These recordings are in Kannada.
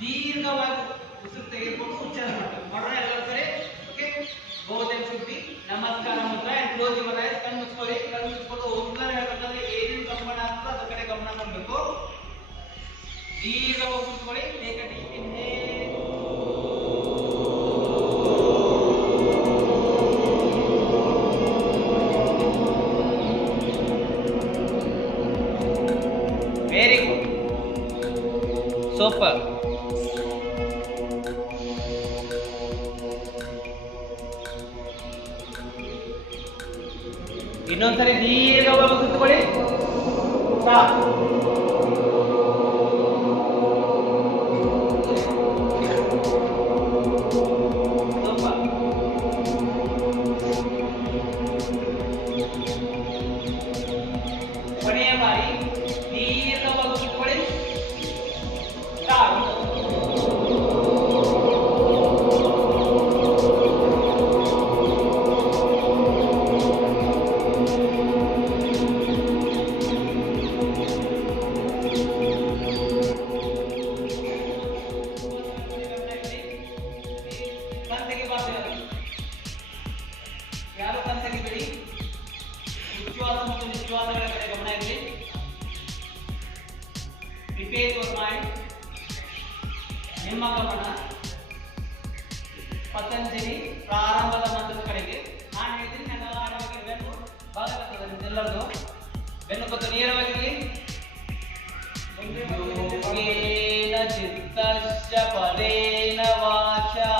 ದೀರ್ಘವಾಗಿ ಉಸಿರು ತೆಗೆದುಕೊಂಡು ಉಚ್ಚಾರ ಮಾಡಬೇಕು. ಮಾಡೋಣ ಎಲ್ಲರೂ ಸರಿ? Okay, both them should be ನಮಸ್ಕಾರ ಮುದ್ರ and close your eyes. ಕಣ್ಣು ಮುಚ್ಕೊಳ್ಳಿ. ಕಣ್ಣು ಮುಚ್ಕೊಂಡು ಓಂಕಾರ ಹೇಳಬೇಕಾದ್ರೆ ಏನೇನು ಗಮನ ಆಗ್ತದೆ ಅದರ ಕಡೆ ಗಮನ ಕೊಡಬೇಕು. ದೀರ್ಘವಾಗಿ ಕೂತ್ಕೊಳ್ಳಿ. Take a deep inhale. Very good, super. ಇನ್ನೊಂದ್ಸರಿ ದೀರ್ಘವಾಗಿ ಕೂತ್ಕೊಳ್ಳಿ. ಕೊನೆಯ ಬಾರಿ ದೀರ್ಘವಾಗಿ ಕೂತ್ಕೊಳ್ಳಿ. ಯಾರು ಕನ್ಸಗಿಬೇಡಿ. ಉಚ್ಛ್ವಾಸ ಮತ್ತು ನಿಶ್ವಾಸಗಳ ಕಡೆ ಗಮನ ಇರಲಿ. Prepare your mind. ನಿಮ್ಮ ಗಮನ ಪತಂಜಲಿ ಪ್ರಾರಂಭದ ಮಂತ್ರದ ಕಡೆಗೆ. ನಾನು ಹೇಳ್ತೀನಿ, ನೆಲವಾಗಿ ಬೆನ್ನು ಭಾಗವತದ ನಿಮ್ಮೆಲ್ಲರದು ಬೆನ್ನು ಕೊತ್ತು ನೇರವಾಗಿರಲಿ. ಯೋಗೇನ ಚಿತ್ತಸ್ಯ ಪರೇಣ ವಾಚಾ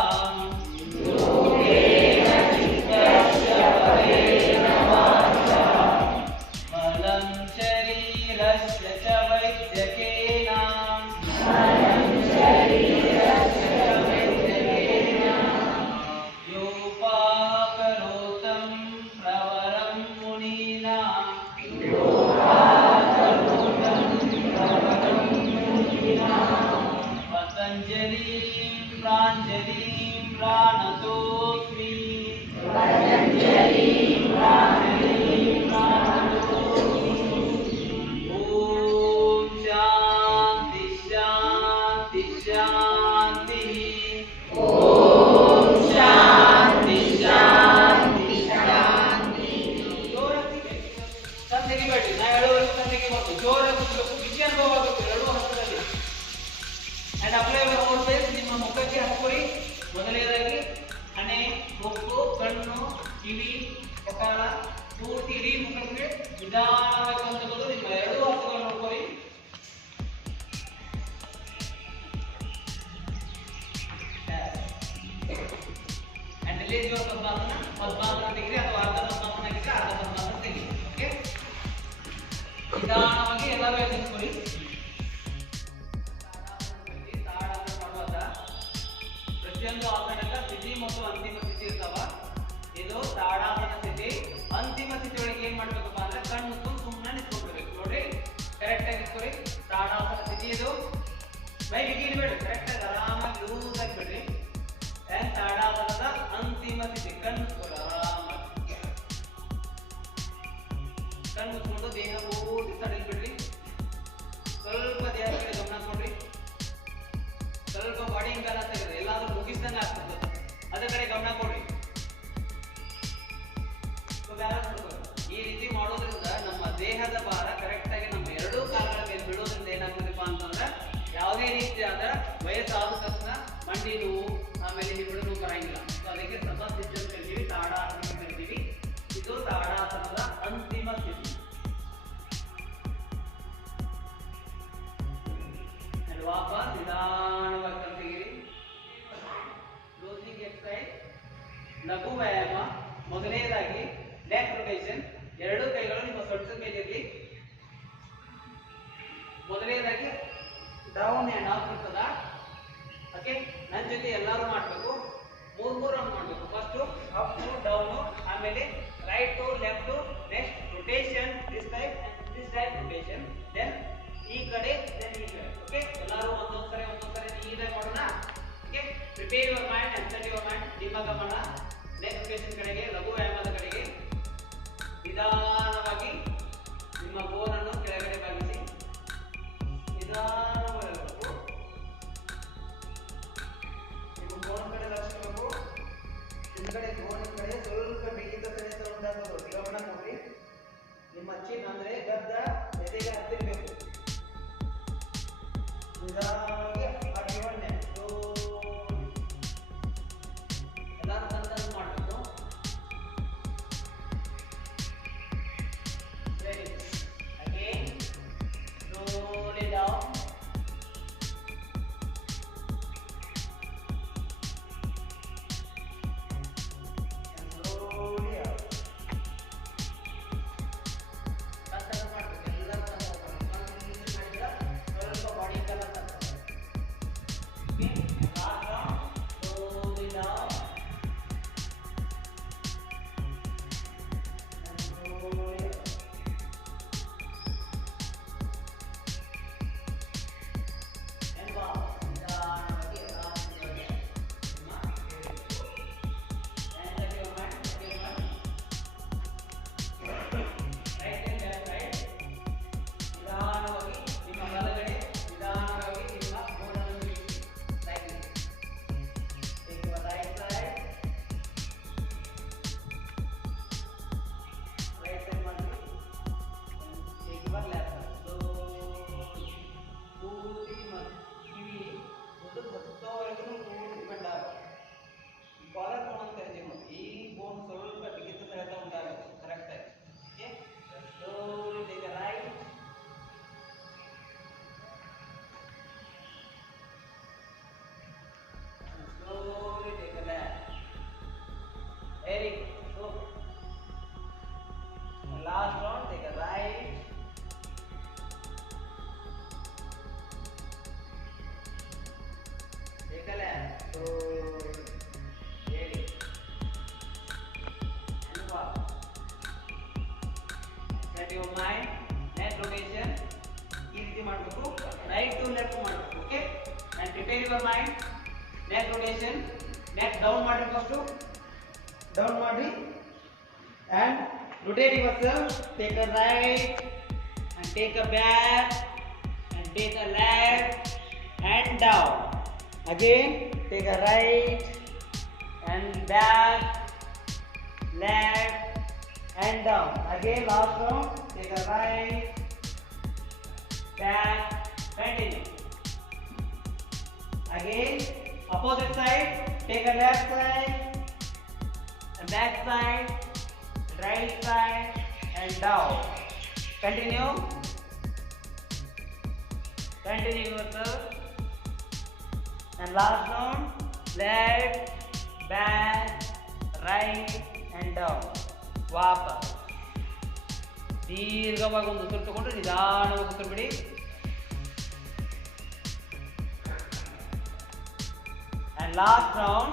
ಮೊದಲನೇದಾಗಿ ಹಣೆ, ಮುಕ್ಕು, ಕಣ್ಣು, ಕಿವಿ, ಕಪಾಲ ಪೂರ್ತಿ ಇಡೀ ಮುಖಕ್ಕೆ ನಿಧಾನವಾಗಿ ತಂದುಕೊಂಡು ನಿಮ್ಮ ಎರಡೂ ಹಸ್ತಗಳನ್ನು ನೋಡ್ಕೊಳ್ಳಿ. and release your ಪದ್ಮಾಸನ. ಪದ್ಮಾಸನ ತೆಗೆರಿ ಅಥವಾ ಅರ್ಧ ಪದ್ಮಾಸನ ತೆಗೆರಿ, ಅರ್ಧ ಪದ್ಮಾಸನ ತೆಗೆರಿ. ಓಕೆ, ನಿಧಾನವಾಗಿ ಎಲ್ಲರೂ ಎದುರಿಸ್ಕೊಳ್ಳಿ. ಪ್ರತಿಯೊಂದು ಆಸನದ ಸ್ಥಿತಿ ಮತ್ತು ಅಂತಿಮ ಸ್ಥಿತಿ ಇರ್ತಾವ. ಇದು ತಾಡಾಸನ ಸ್ಥಿತಿ. ಅಂತಿಮ ಸ್ಥಿತಿ ಒಳಗೆ ಏನ್ ಮಾಡ್ಬೇಕಪ್ಪ ಅಂದ್ರೆ ಕಣ್ಣು ಮುಚ್ಕೊಂಡು ಸುಮ್ಮನೆ ನಿಂತ್ಕೊಳ್ಬೇಕು. ನೋಡ್ರಿ, ಕರೆಕ್ಟ್ ಆಗಿ ನಿಂತ್ಕೊಳ್ಳಿ. ತಾಡಾಸನ ಸ್ಥಿತಿ ಇದು. ಮೈ ಬಿಗಿಬೇಡಿ, ಕರೆಕ್ಟ್ ಆಗಿ ಆರಾಮಾಗಿ ಲೂಸ್ ಆಗಿ ಬಿಡ್ರಿ. ತಾಡಾಸನದ ಅಂತಿಮ ಸ್ಥಿತಿ. ಕಣ್ಣು ಮುಚ್ಕೊಳ್ಳಿ ಆರಾಮಾಗಿ. ಕಣ್ಣು ಮುಚ್ಕೊಂಡು ದೇಹ ಪೂರ್ತಿ ಸಡಿಲ್ ಬಿಡ್ರಿ. ಸ್ವಲ್ಪ ದೇಹ ಕಡೆ ಗಮನ ಕೊಡ್ರಿ. ಸ್ವಲ್ಪ ಬಾಡಿ ಹಿಂಗ ಆಗ್ತದೆ, ಎಲ್ಲಾದ್ರೂ ಮುಗಿಸ್ದಂಗ ಆಗ್ತದೆ, ಅದ್ರ ಕಡೆ ಗಮನ ಕೊಡ್ರಿ. ಈ ರೀತಿ ಮಾಡೋದ್ರಿಂದ ನಮ್ಮ ದೇಹದ ಭಾರ ಕರೆಕ್ಟ್ ಆಗಿ ನಮ್ಮ ಎರಡೂ ಕಾಲುಗಳ ಮೇಲೆ ಬೀಳೋದ್ರಿಂದ ಏನಾಗ್ತದಪ್ಪ ಅಂತಂದ್ರೆ ಯಾವುದೇ ರೀತಿಯಾದ ವಯಸ್ಸಾದ ತಕ್ಷಣ ಮಂಡಿ ನೋವು, ಆಮೇಲೆ ಹಿಮ್ಮಡಿ ನೋವು ಬರಂಗಿಲ್ಲ. ಅದಕ್ಕೆ ಸತತ ಸ್ಥಿತಿ ಕರಿತೀವಿ, ತಾಡಾಸನ ಕರಿತೀವಿ. ಇದು ತಾಡಾಸನದ ಅಂತಿಮ ಸ್ಥಿತಿ. ವಾಪಸ್ ನಿಧಾನವಾಗಿ ತೆಗೆಯಿರಿ. ಕ್ಲೋಸಿಂಗ್ ಎಕ್ಸರ್ಸೈಜ್, ಲಘು ವ್ಯಾಯಾಮ. ಮೊದಲನೇದಾಗಿ ನೆಕ್ ರೊಟೇಷನ್. ಎರಡು ಕೈಗಳು ನಿಮ್ಮ ಸೊಂಟದ ಮೇಲೆ ಇರಲಿ. ಮೊದಲನೇದಾಗಿ ಡೌನ್ ಅಂಡ್ ಅಪ್ ಇರ್ತದ. ಓಕೆ, ನನ್ನ ಜೊತೆ ಎಲ್ಲರೂ ಮಾಡಬೇಕು. ಮೂರು ರೌಂಡ್ ಮಾಡಬೇಕು. ಫಸ್ಟ್ ಅಪ್ ಟು ಡೌನ್, ಆಮೇಲೆ right to left, next rotation this type rotation, then ಈ ಕಡೆ, ದೆನ್ ಈ ಕಡೆ. ಓಕೆ, ಎಲ್ಲರೂ ಒಂದೊಂದ್ಸರಿ ನೀಟಾಗಿ ಮಾಡೋಣ. Okay, prepare your mind and set your mind. ನಿಮ್ಮ ಗಮನ ನೆಕ್ ರೊಟೇಷನ್ ಕಡೆಗೆ, ಲಘು ವ್ಯಾಯಾಮದ ಕಡೆಗೆ. ನಿಧಾನವಾಗಿ ನಿಮ್ಮ ಬೋನನ್ನು ಕೆಳಗಡೆ ಭಾಗಿಸಿ. ನಿಧಾನವಾಗಿ Very good. So, last round, take a right. Take a left. Good. Very good. And walk. Set your mind. Neck rotation. ಈ ರೀತಿ ಮಾಡಬೇಕು. Right to left ಮಾಡಬೇಕು. Okay. And prepare your mind. Neck rotation. Neck down ಮಾಡಿ first. Down ಮಾಡಿ. And rotate yourself. Take a right. And take a back. And take a left. And down. Again, take a right and back, left and down. Again, last round, take a right, back, continue. Again, opposite side, take a left side, and back side, right side and down. Continue. Continue yourself. And last round, left, back, right and down. ವಾಪಸ್ ದೀರ್ಘವಾಗಿ ಒಂದು ಉಸಿರು ತಗೊಂಡು ನಿಧಾನವಾಗಿ ಉಸಿರು ಬಿಡಿ. And last round,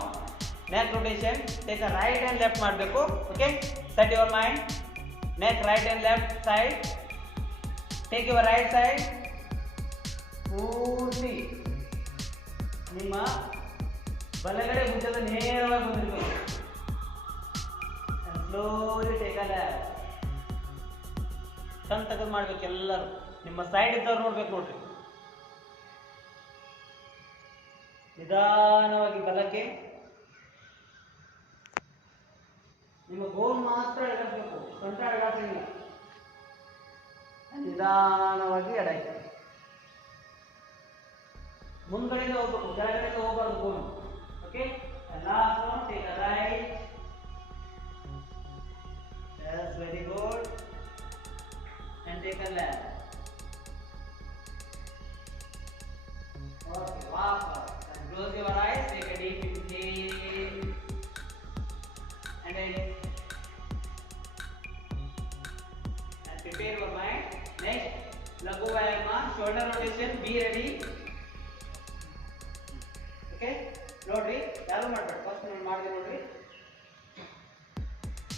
neck rotation. Take a right and left ಮಾಡಬೇಕು. Okay? Set your mind. Neck right and left side. Take your right side. ಪೂರ್ತಿ ನಿಮ್ಮ ಬಲಗಡೆ ಭುಜದ ನೇರವಾಗಿ ಬಂದಿರಬೇಕು. Slowly take a left. ಕಣ್ ತೆಗೆದು ಮಾಡ್ಬೇಕು ಎಲ್ಲರೂ. ನಿಮ್ಮ ಸೈಡ್ ಇದ್ದವ್ರು ನೋಡ್ಬೇಕು ನೋಡ್ರಿ. ನಿಧಾನವಾಗಿ ಬಲಕ್ಕೆ. ನಿಮ್ಮ ಗೋಲ್ ಮಾತ್ರ ಎಡಬೇಕು, ಸೊಂಟ ಎಡಾಕಿಲ್ಲ. ನಿಧಾನವಾಗಿ ಎಡಕ್ಕೆ. ಮುಂದ್ಗಡೆಯಿಂದ ಹೋಗ್ಬೇಕು, ಕೆಳಗಡೆಯಿಂದ ಹೋಗಬಾರ್ದು ಗೋಲ್. Okay. Last one, take a right. Yes, very good. And take a left. Okay, wapas. And close your eyes. Take a deep inhale. And then and prepare your mind. Next, Lagu Vyayama, shoulder rotation. Be ready. Okay. ನೋಡ್ರಿ, ಯಾರು ಮಾಡ್ಬೇಡಿ. ಫಸ್ಟ್ ನಾನು ಮಾಡಿದೆ ನೋಡ್ರಿ.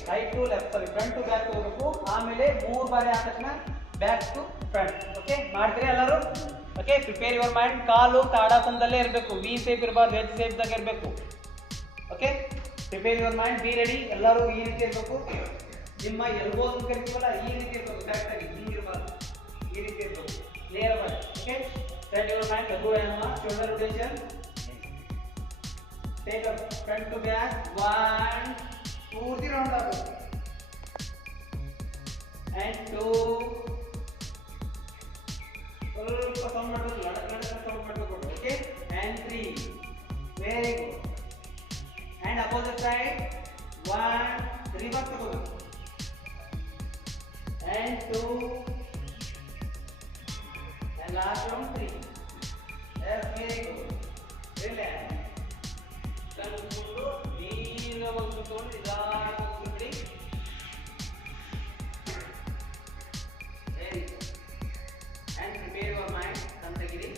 Right to left, sorry front to back ಹೋಗಬೇಕು. ಆಮೇಲೆ 3 ಬಾರಿ ಆದ ತಕ್ಷಣ ಬ್ಯಾಕ್ ಟು ಫ್ರಂಟ್. ಓಕೆ, ಮಾಡ್ತೀರಾ ಎಲ್ಲರೂ? Okay, prepare your mind. ಕಾಲು ತಾಡಾಸನದಲ್ಲೇ ಇರಬೇಕು. ವಿ ಸೇಪ್ ಇರಬಾರ್ದು, ಎಚ್ ಸೇಪ್ದಾಗ ಇರಬೇಕು. Okay, prepare your mind. Be ready. ಎಲ್ಲರೂ ಈ ರೀತಿ ಇರಬೇಕು. ನಿಮ್ಮ ಎಲ್ಬೋಸ್ ಕರಿತೀವಲ್ಲ, ಈ ರೀತಿ ಇರಬೇಕು. ಕರೆಕ್ಟಾಗಿ ಹಿಂಗಿರಬಾರ್ದು, ಈ ರೀತಿ ಇರಬೇಕು. ನೇರವಾಗಿ. Okay, set your mind. ಲಘು ವ್ಯಾಯಾಮ, shoulder rotation. Take up front to back. 1 ಪೂರ್ತಿ ರೌಂಡ್ ಆಗಬೇಕು. And 2 ಸ್ವಲ್ಪ ಸೌಂಡ್ ಮಾಡಬೇಕು, ಲಡಕ್ ಸೌಂಡ್ ಮಾಡಬೇಕು. Okay. And 3 very good. And opposite side 1 reverse ತಗೋಬೇಕು. And 2 and last round 3. Yes, very good. Relax. ಕಣ್ಣು ನೀರವಾಗಿ ಕೂತ್ಕೊಂಡು ನಿಧಾನವಾಗಿ ಕೂತ್ಬಿಡಿ. Very good. And prepare your mind. ತಂದಗಿರಿ.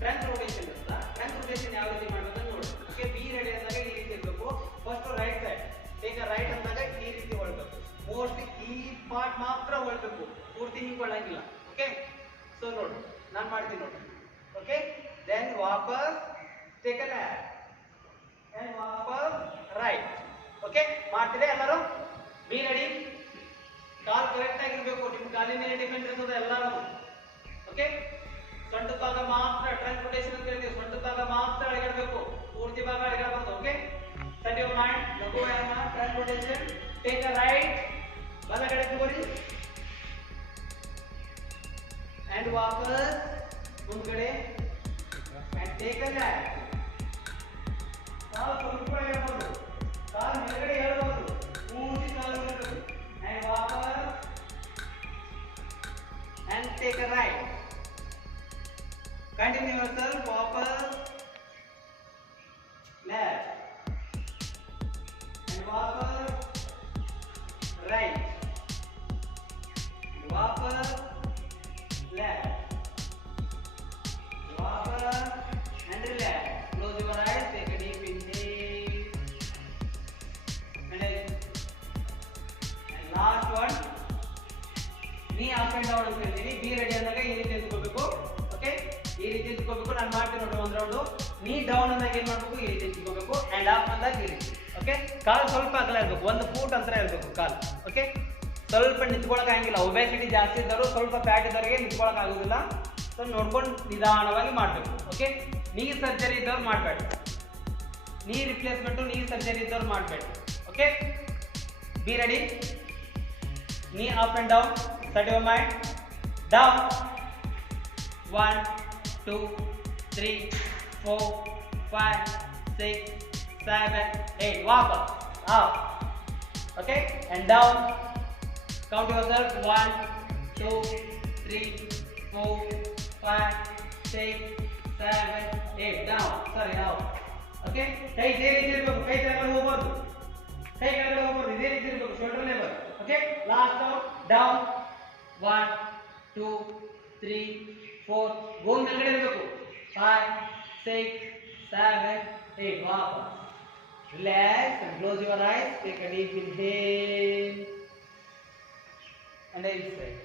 ಫ್ರಂಟ್ ರೊಟೇಷನ್ ಇರುತ್ತಾ? ಫ್ರಂಟ್ ರೊಟೇಷನ್ ಯಾವ ರೀತಿ ಮಾಡಬೇಕು ನೋಡಿ. ಓಕೆ, ಬಿ ರೆಡಿ ಅಂದಾಗ ಈ ರೀತಿ ಇರಬೇಕು. First right side take a right ಅಂದಾಗ ಈ ರೀತಿ ಹೊಳ್ಬೇಕು. ಮೋಸ್ಟ್ಲಿ ಈ ಪಾರ್ಟ್ ಮಾತ್ರ ಹೊಳ್ಬೇಕು, ಪೂರ್ತಿ ಹಿಂಗೆ ಹೊಳ್ಳಂಗಿಲ್ಲ. ಓಕೆ, ಸೊ ನೋಡಿ ನಾನು ಮಾಡ್ತೀನಿ ನೋಡಿ. ಓಕೆ, ದೆನ್ ವಾಪಸ್ ಟೇಕ್ ಅ ಲೆಫ್ಟ್ and ವಾಪಸ್ ರೈಟ್. ಓಕೆ, ಮಾಡ್ತೀರಾ ಎಲ್ಲರೂ? Be ready. ಕಾಲ್ ಕರೆಕ್ಟ್ ಆಗಿರ್ಬೇಕು. ನಿಮ್ಮ ಕಾಲಿನ ಮೇಲೆ ಡಿಪೆಂಡ್ ಇರ್ತದೆ ಎಲ್ಲರೂ. ಓಕೆ, ಸೊಂಟದ ಭಾಗ ಮಾತ್ರ ಟ್ರಂಕ್ ರೊಟೇಷನ್ ಅಂತ ಹೇಳ್ತೀವಿ. ಸೊಂಟದ ಭಾಗ ಮಾತ್ರ ಅಳಗಾಡಬೇಕು, ಪೂರ್ತಿ ಭಾಗ ಅಳಗಾಡಬಾರ್ದು. Okay, set your mind. ಲಘು ವ್ಯಾಯಾಮ, trunk rotation. Take a right, ಬಲಗಡೆ ತಗೋರಿ. and ವಾಪಸ್ ಮುಂದ್ಗಡೆ. and take a left. ಕಾಲು ಸ್ವಲ್ಪ ಹೇಳ್ಬೋದು, ಕಾಲು ಮೇಲ್ಗಡೆ ಹೇಳ್ಬೋದು, ಪೂರ್ತಿ ಕಾಲು ಹೇಳ್ಬೋದು. and ವಾಪಸ್ and take a right. Continue yourself. ವಾಪಸ್ left and ವಾಪಸ್ ಒಂದು ರೌಂಡು. ನೀ ಡೌನ್ ಅಂದಾಗ ಏನು ಮಾಡಬೇಕು, ಈ ರೀತಿ ನಿಂತ್ಕೋಬೇಕು. ಆ್ಯಂಡ್ ಅಪ್ ಅಂದಾಗ ಈ ರೀತಿ. ಓಕೆ, ಕಾಲು ಸ್ವಲ್ಪ ಅಗಲ ಇರಬೇಕು, 1 ಫೂಟ್ ಅಂತರ ಇರಬೇಕು ಕಾಲು. ಓಕೆ, ಸ್ವಲ್ಪ ನಿಂತ್ಕೊಳಕ್ ಆಗಂಗಿಲ್ಲ. ಒಬೆಸಿಟಿ ಜಾಸ್ತಿ ಇದ್ದವರು, ಸ್ವಲ್ಪ ಫ್ಯಾಟ್ ಇದ್ದವರಿಗೆ ನಿಂತ್ಕೊಳಕ್ ಆಗೋದಿಲ್ಲ. ಸೊ ನೋಡ್ಕೊಂಡು ನಿಧಾನವಾಗಿ ಮಾಡಬೇಕು. ಓಕೆ, ನೀ ಸರ್ಜರಿ ಇದ್ದವ್ರು ಮಾಡಬೇಡಿ, ನೀ ರಿಪ್ಲೇಸ್ಮೆಂಟು ನೀ ಸರ್ಜರಿ ಇದ್ದವ್ರು ಮಾಡಬೇಡಿ. Okay, be ready. Knee up and down. Start your mind. Down 1 2 3 4 5 6 7 8. ವಾಪಸ್ up. Okay, and down. Count yourself. 1 2 3 4 5 6 7 8. Down. Sorry, out. Okay. ಕೈ ಇದೇ ರೀತಿ ಇರಬೇಕು, ಕೈ ಕೆಳಗಡೆ ಹೋಗಬಾರ್ದು, ಕೈ ಕೆಳಗಡೆ ಹೋಗಬಾರ್ದು, ಇದೇ ರೀತಿ ಇರಬೇಕು, shoulder level. Okay, last down. 1 2 3 4. ಗೋಲ್ ಕೆಳಗಡೆ ಇರಬೇಕು. 5 6 7 8. ವಾಪಸ್. Relax and close your eyes. Take a deep inhale and exhale.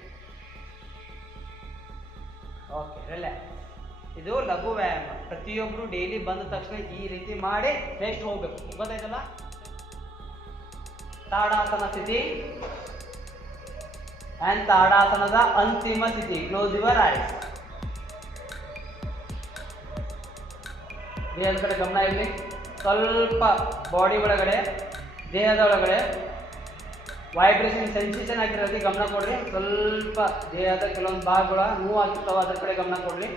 Okay, relax. ಇದು ಲಘು ವ್ಯಾಯಾಮ. ಪ್ರತಿಯೊಬ್ಬರು ಡೈಲಿ ಬಂದ ತಕ್ಷಣ ಈ ರೀತಿ ಮಾಡಿ ನೆಕ್ಸ್ಟ್ ಹೋಗ್ಬೇಕು. ಗೊತ್ತಾಯ್ತಲ್ಲ? ತಾಡಾಸನ ಸ್ಥಿತಿ ಆ್ಯಂಡ್ ತಾಡಾಸನದ ಅಂತಿಮ ಸ್ಥಿತಿ. Close your ice. ದೇಹದ ಕಡೆ ಗಮನ ಇರಲಿ. ಸ್ವಲ್ಪ ಬಾಡಿ ಒಳಗಡೆ, ದೇಹದ ಒಳಗಡೆ ವೈಬ್ರೇಷನ್ ಸೆನ್ಸೇಷನ್ ಆಗಿರೋದಕ್ಕೆ ಗಮನ ಕೊಡ್ರಿ. ಸ್ವಲ್ಪ ದೇಹದ ಕೆಲವೊಂದು ಭಾಗಗಳ ನೋವು ಆಗಿರ್ತಾವ, ಅದ್ರ ಕಡೆ ಗಮನ ಕೊಡ್ರಿ.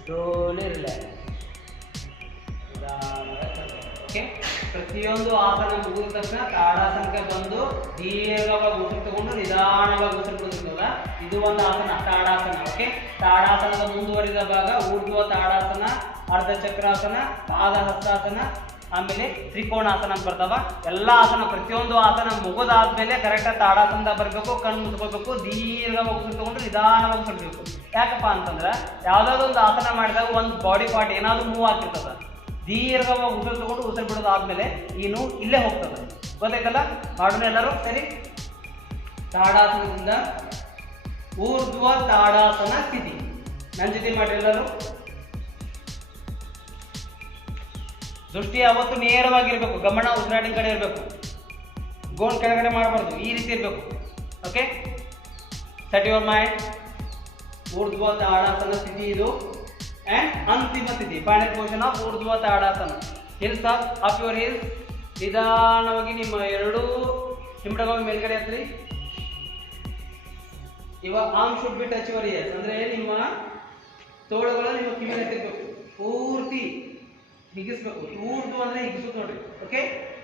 Slowly relax. ಓಕೆ, ಪ್ರತಿಯೊಂದು ಆಸನ ಮುಗಿದ ತಕ್ಷಣ ತಾಡಾಸನಕ್ಕೆ ಬಂದು ದೀರ್ಘವಾಗಿ ಉಸಿರು ತಗೊಂಡು ನಿಧಾನವಾಗಿ ಉಸಿರು ಬಿಡ್ತಿರ್ತದ. ಇದು ಒಂದು ಆಸನ, ತಾಡಾಸನ. ಓಕೆ, ತಾಡಾಸನದ ಮುಂದುವರಿದ ಭಾಗ ಊರ್ಧ್ವ ತಾಡಾಸನ, ಅರ್ಧ ಚಕ್ರಾಸನ, ಪಾದಹಸ್ತಾಸನ, ಆಮೇಲೆ ತ್ರಿಕೋಣಾಸನ ಅಂತ ಬರ್ತಾವ. ಎಲ್ಲ ಆಸನ, ಪ್ರತಿಯೊಂದು ಆಸನ ಮುಗಿದಾದ್ಮೇಲೆ ಕರೆಕ್ಟಾಗಿ ತಾಡಾಸನದ ಬರಬೇಕು. ಕಣ್ಣು ಮುಚ್ಕೋಬೇಕು, ದೀರ್ಘವಾಗಿ ಉಸಿರು ತಗೊಂಡು ನಿಧಾನವಾಗಿ ಉಸಿರು ಬಿಡಬೇಕು. ಯಾಕಪ್ಪ ಅಂತಂದ್ರೆ ಯಾವುದಾದ್ರು ಒಂದು ಆಸನ ಮಾಡಿದಾಗ ಒಂದು ಬಾಡಿ ಪಾರ್ಟ್ ಏನಾದರೂ ಮೂವ್ ಆಗ್ತಿರ್ತದ. ದೀರ್ಘವಾಗಿ ಉಸಿರು ತಗೊಂಡು ಉಸಿರು ಬಿಡೋದು ಆದ್ಮೇಲೆ ಈ ನೋವು ಇಲ್ಲೇ ಹೋಗ್ತದೆ. ಗೊತ್ತಾಯ್ತಲ್ಲ? ಮಾಡೋಣ ಎಲ್ಲರೂ ಸರಿ. ತಾಡಾಸನದಿಂದ ಊರ್ಧ್ವ ತಾಡಾಸನ ಸ್ಥಿತಿ. ನನ್ನ ಜೊತೆ ಮಾಡ್ರಿ ಎಲ್ಲರೂ. ದೃಷ್ಟಿ ಯಾವತ್ತು ನೇರವಾಗಿರ್ಬೇಕು, ಗಮನ ಉಸಿರಾಟಿನ ಕಡೆ ಇರಬೇಕು, ಗೋನ್ ಕೆಳಗಡೆ ಮಾಡಬಾರ್ದು, ಈ ರೀತಿ ಇರಬೇಕು. Okay, set your mind. ಊರ್ಧ್ವ ತಾಡಾಸನ ಸ್ಥಿತಿ ಇದು ಆ್ಯಂಡ್ ಅಂತಿಮ ಸ್ಥಿತಿ, ಫೈನಲ್ ಪೊಸಿಷನ್ ಆಫ್ ಊರ್ಧ್ವ ತಾಡಾಸನ. Heels up your heels. ನಿಧಾನವಾಗಿ ನಿಮ್ಮ ಎರಡೂ ಹಿಂಬಡಗಳ ಮೇಲ್ಗಡೆ ಹತ್ರಿ. ಇವಾಗ arm should be touch your ears. ಅಂದ್ರೆ ನಿಮ್ಮ ತೋಳುಗಳು ನಿಮ್ಮ ಕಿವಿ ಹತ್ತಿರ್ಬೇಕು, ಪೂರ್ತಿ ಹಿಗಿಸ್ಬೇಕು. ಊರ್ಧ್ವ ಅಂದ್ರೆ ಹಿಗಿಸೋದು ನೋಡ್ರಿ. Okay,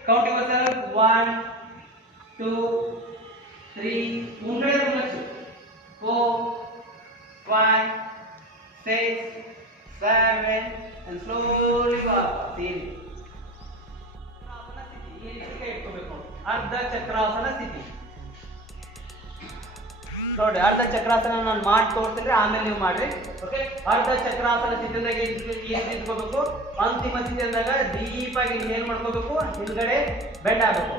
count your self. 1 2 3 ಮುಂಗಡೆ 4 5 6 7 and slowly walk. ಅರ್ಧ ಚಕ್ರಾಸನ ಸ್ಥಿತಿ ನೋಡಿ. ಅರ್ಧ ಚಕ್ರಾಸನ ನಾನು ಮಾಡಿ ತೋರಿಸ್ತೀನಿ, ಆಮೇಲೆ ನೀವು ಮಾಡ್ರಿ. ಓಕೆ, ಅರ್ಧ ಚಕ್ರಾಸನ ಸ್ಥಿತಿಯಿಂದ ಇಟ್ಕೋಬೇಕು. ಅಂತಿಮ ಸ್ಥಿತಿ ಅಂದಾಗ ಡೀಪ್ ಆಗಿ ಏನ್ ಮಾಡ್ಕೋಬೇಕು, ಹಿಂದ್ಗಡೆ ಬೆಂಡ್ ಆಗಬೇಕು.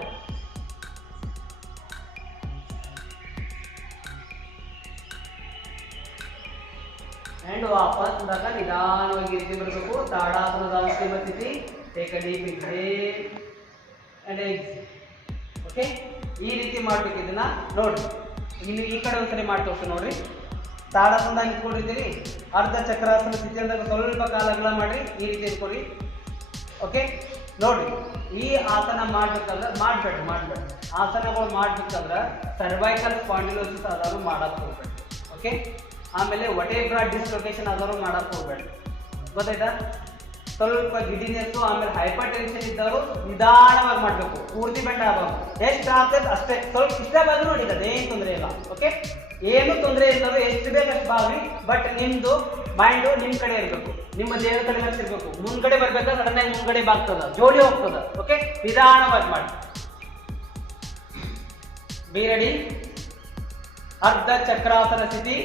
ಅಂಡ್ ವಾಪಸ್ ಅಂದಾಗ ನಿಧಾನವಾಗಿ ರೀತಿ ಬರಬೇಕು. ತಾಡಾಸನದ ಅಂತಿಮ ಸ್ಥಿತಿ. Take a deep inhale and exhale. Okay, ಈ ರೀತಿ ಮಾಡ್ಬೇಕು. ಇದನ್ನ ನೋಡ್ರಿ, ಇನ್ನು ಈ ಕಡೆ ಒಂದ್ಸರಿ ಮಾಡಿ ತೋರಿಸ್ತೀನಿ ನೋಡ್ರಿ. ತಾಡಾಸನದಾಗ ಇಟ್ಕೊಂಡಿರ್ತೀರಿ, ಅರ್ಧ ಚಕ್ರಾಸನ ಸ್ಥಿತಿ ಅಂದಾಗ ಸ್ವಲ್ಪ ಕಾಲ ಅಗಲ ಮಾಡ್ರಿ, ಈ ರೀತಿ ಇಟ್ಕೊರಿ. ಓಕೆ, ನೋಡ್ರಿ, ಈ ಆಸನ ಮಾಡ್ಬೇಕಂದ್ರೆ ಮಾಡ್ಬೇಡ್ರಿ. ಆಸನಗಳು ಮಾಡ್ಬೇಕಂದ್ರೆ ಸರ್ವೈಕಲ್ ಸ್ಪಾಂಡಿಲೋಸಿಸ್ ಆದರೂ ಮಾಡಕ್ ಹೋಗ್ಬೇಡ್ರಿ. ಓಕೆ, ಆಮೇಲೆ ವಟೇಬ್ರಾ ಡಿಸ್ಲೊಕೇಶನ್ ಆದರೂ ಮಾಡಕ್ ಹೋಗ್ಬೇಡ್ರಿ. ಗೊತ್ತಾಯ್ತಾ? ಸ್ವಲ್ಪ ಗಿಡಿನೆಸ್ಸು ಆಮೇಲೆ ಹೈಪರ್ ಟೆನ್ಷನ್ ಇದ್ದವರು ನಿಧಾನವಾಗಿ ಮಾಡಬೇಕು, ಪೂರ್ತಿ ಬೆಂಡ್ ಆಗಬೇಕು. ಎಷ್ಟು ಆಗ್ತದೆ ಅಷ್ಟೇ, ಸ್ವಲ್ಪ ಇಷ್ಟ ಬಾಗಿ ನೋಡಿ, ಅದೇನು ತೊಂದರೆ ಇಲ್ಲ. ಓಕೆ, ಏನು ತೊಂದರೆ ಇಲ್ಲದ್ರು ಎಷ್ಟು ಬೇಕಷ್ಟು ಬಾಗ್ರಿ. ಬಟ್ ನಿಮ್ದು ಮೈಂಡು ನಿಮ್ಮ ಕಡೆ ಇರಬೇಕು, ನಿಮ್ಮ ದೇಹದ ಕಡೆ ಲಕ್ಷ ಇರಬೇಕು. ಮುಂದ್ಗಡೆ ಬರ್ಬೇಕಾದ್ರೆ ಸಡನ್ ಆಗಿ ಮುಂದ್ಗಡೆ ಬಾಗ್ತದ, ಜೋಡಿ ಹೋಗ್ತದ. ಓಕೆ, ನಿಧಾನವಾಗಿ ಮಾಡಿ. Be ready. ಅರ್ಧ ಚಕ್ರಾಸನ ಸ್ಥಿತಿ.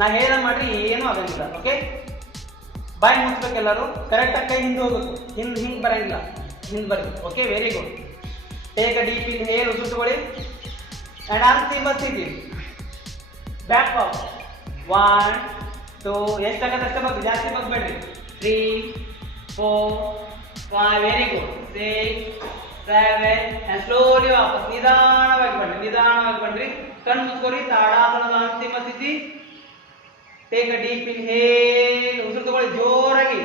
ನಾ ಹೇಳ ಮಾಡ್ರಿ, ಏನು ಆಗಂಗಿಲ್ಲ. ಓಕೆ, ಬಾಯಿ ಮುಚ್ಬೇಕು ಎಲ್ಲರೂ. ಕರೆಕ್ಟಾಗಿ ಕೈ ಹಿಂದೆ ಹೋಗ್ಬೇಕು, ಹಿಂಗೆ ಬರಂಗಿಲ್ಲ, ಹಿಂದೆ ಬರ್ಬೇಕು. Okay, very good. Take a deep inhale. ಉಸಿರು and ಅಂತಿಮ ಸ್ಥಿತಿ ಬ್ಯಾಕ್ ವಾಕ್ 1 2 ಎಷ್ಟಾಗತ್ತೆ ಅಷ್ಟೇ ಬಗ್ಗೆ ಜಾಸ್ತಿ ಬಗ್ಬೇಡ್ರಿ 3 4 5 ವೆರಿ ಗುಡ್ 6 7 and slowly ವಾಪಸ್ ನಿಧಾನವಾಗಿ ಬನ್ರಿ ಕಣ್ಣು ಮುಚ್ಕೋರಿ ತಾಡಾಸನದ ಅಂತಿಮ ಸ್ಥಿತಿ ಟೇಕ್ ಅ ಡೀಪ್ ಇನ್ಹೇಲ್ ಉಸಿರು ತಗೊಳ್ಳಿ ಜೋರಾಗಿ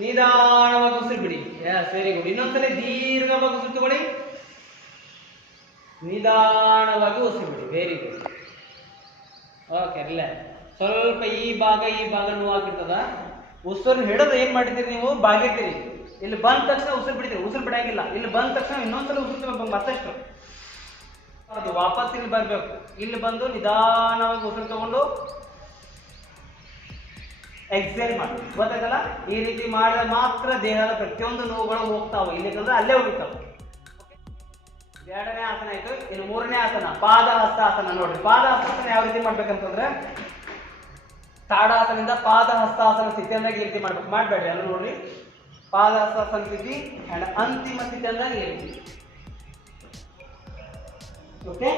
ನಿಧಾನವಾಗಿ ಉಸಿರು ಬಿಡಿ ಎಸ್ ವೆರಿ ಗುಡ್ ಇನ್ನೊಂದ್ಸಲ ದೀರ್ಘವಾಗಿ ಉಸಿರು ತಗೊಳ್ಳಿ ನಿಧಾನವಾಗಿ ಉಸಿರು ಬಿಡಿ ವೆರಿ ಗುಡ್ ಓಕೆ ರಿಲ್ಯಾಕ್ಸ್ ಸ್ವಲ್ಪ ಈ ಭಾಗ ನೋವಾಗಿರ್ತದ ಉಸಿರು ಹಿಡಿದು ಏನ್ ಮಾಡಿದ್ದೀರಿ ನೀವು ಬಾಗಿರ್ತೀರಿ ಇಲ್ಲಿ ಬಂದ ತಕ್ಷಣ ಉಸಿರು ಬಿಡ್ತೀರಿ ಉಸಿರು ಬಿಡಂಗಿಲ್ಲ ಇಲ್ಲಿ ಬಂದ ತಕ್ಷಣ ಇನ್ನೊಂದ್ಸಲ ಉಸಿರು ಮತ್ತಷ್ಟು ಅದು ವಾಪಸ್ ಇಲ್ಲಿ ಬರ್ಬೇಕು ಇಲ್ಲಿ ಬಂದು ನಿಧಾನವಾಗಿ ಉಸಿರು ತಗೊಂಡು ಎಕ್ಸೇಲ್ ಮಾಡಿ ಗೊತ್ತಾಯ್ತಲ್ಲ ಈ ರೀತಿ ಮಾಡಿದ್ರೆ ಮಾತ್ರ ದೇಹದ ಪ್ರತಿಯೊಂದು ನೋವುಗಳು ಹೋಗ್ತಾವ ಇಲ್ಲಿಂದ್ರೆ ಅಲ್ಲೇ ಹೋಗ್ತಾವೆ ಎರಡನೇ ಆಸನ ಆಯ್ತು ಇನ್ನು ಮೂರನೇ ಆಸನ ಪಾದ ಹಸ್ತಾಸನ ನೋಡ್ರಿ ಪಾದ ಹಸ್ತಾಸನ ಯಾವ ರೀತಿ ಮಾಡ್ಬೇಕಂತಂದ್ರೆ ತಾಡಾಸನದಿಂದ ಪಾದ ಹಸ್ತಾಸನ ಸ್ಥಿತಿಯನ್ನಾಗಿ ಈ ರೀತಿ ಮಾಡ್ಬೇಕು ಮಾಡಬೇಡಿ ಅಲ್ಲ ನೋಡ್ರಿ ಪಾದ ಹಸ್ತಾಸನ ಸ್ಥಿತಿ ಅಂಡ್ ಅಂತಿಮ ಸ್ಥಿತಿಯನ್ನಾಗಿ ಈ ರೀತಿ ಓಕೆ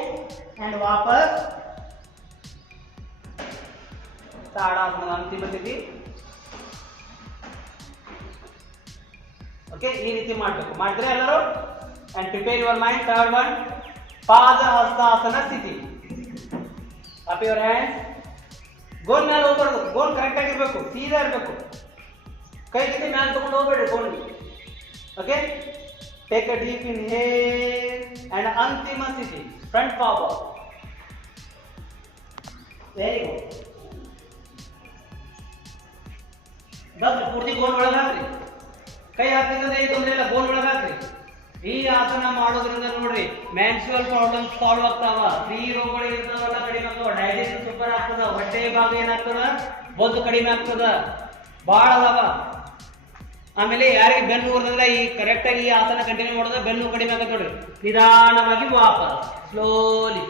ಅಂಡ್ ವಾಪಸ್ ತಾಡಾಸನದ ಅಂತಿಮ ಸ್ಥಿತಿ ಓಕೆ ಈ ರೀತಿ ಮಾಡಬೇಕು ಮಾಡಿದ್ರೆ ಎಲ್ಲರೂ and prepare your mind third one pada hastasana sthiti up your hands ಗೋನ್ ಮೇಲೆ ಹೋಗ್ಬಾರ್ದು ಗೋನ್ ಕರೆಕ್ಟ್ ಆಗಿರ್ಬೇಕು ಸೀದಾ ಇರಬೇಕು ಕೈ ಜೊತೆ ಮ್ಯಾಲೆ ತಗೊಂಡು ಹೋಗ್ಬೇಡ್ರಿ ಗೋನ್ okay take a deep inhale and ಅಂತಿಮ ಸ್ಥಿತಿ front forward very good thus ಪೂರ್ತಿ ಗೋನ್ ಒಳಗೆ ಹಾಕ್ರಿ ಕೈ ಹಾಕ್ಲಿಕ್ಕಂದ್ರೆ ಏನು ತೊಂದರೆ ಇಲ್ಲ ಗೋನ್ ಒಳಗೆ ಹಾಕ್ರಿ ಈ ಆಸನ ಮಾಡೋದ್ರಿಂದ ನೋಡ್ರಿ ಮೆನ್ಸುರಲ್ ಪ್ರಾಬ್ಲಮ್ ಸಾಲ್ವ್ ಆಗ್ತಾವ ಸ್ತ್ರೀ ರೋಗಗಳು ಇರ್ತಾವಲ್ಲ ಕಡಿಮೆ ಆಗ್ತಾವ ಡೈಜೆಷನ್ ಸೂಪರ್ ಆಗ್ತದ ಹೊಟ್ಟೆ ಭಾಗ ಏನಾಗ್ತದ ಬೊದ್ದು ಕಡಿಮೆ ಆಗ್ತದ ಭಾಳ ಅದಾವ ಆಮೇಲೆ ಯಾರಿಗೆ ಬೆನ್ನು ಊರ್ದಂದ್ರೆ ಈ ಕರೆಕ್ಟ್ ಆಗಿ ಈ ಆಸನ ಕಂಟಿನ್ಯೂ ಮಾಡಿದ್ರೆ ಬೆನ್ನು ಕಡಿಮೆ ಆಗತ್ತೆ ನೋಡ್ರಿ ನಿಧಾನವಾಗಿ ವಾಪಸ್ ಸ್ಲೋಲಿ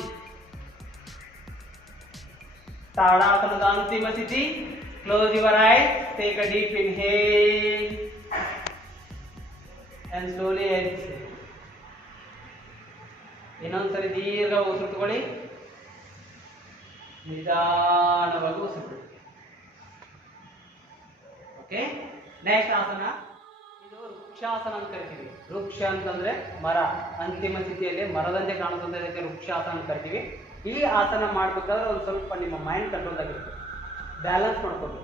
ತಾಡಾಸನದ ಅಂತಿಮ ಸ್ಥಿತಿ close your eyes take a deep inhale and slowly exhale ಇನ್ನೊಂದ್ಸರಿ ದೀರ್ಘ ಉಸಿರು ತಗೊಳ್ಳಿ ನಿಧಾನವಾಗಿ ಉಸಿರು ಬಿಡಿ ಓಕೆ ನೆಕ್ಸ್ಟ್ ಆಸನ ಇದು ವೃಕ್ಷಾಸನ ಅಂತ ಕರಿತೀವಿ ವೃಕ್ಷ ಅಂತಂದ್ರೆ ಮರ ಅಂತಿಮ ಸ್ಥಿತಿಯಲ್ಲಿ ಮರದಂತೆ ಕಾಣಿಸುತ್ತೆ ಅದಕ್ಕೆ ವೃಕ್ಷಾಸನ ಅಂತ ಕರಿತೀವಿ ಈ ಆಸನ ಮಾಡ್ಬೇಕಾದ್ರೆ ಒಂದು ಸ್ವಲ್ಪ ನಿಮ್ಮ ಮೈಂಡ್ ಕಂಟ್ರೋಲ್ ಆಗಿರುತ್ತೆ ಬ್ಯಾಲೆನ್ಸ್ ಮಾಡ್ಕೋಬೇಕು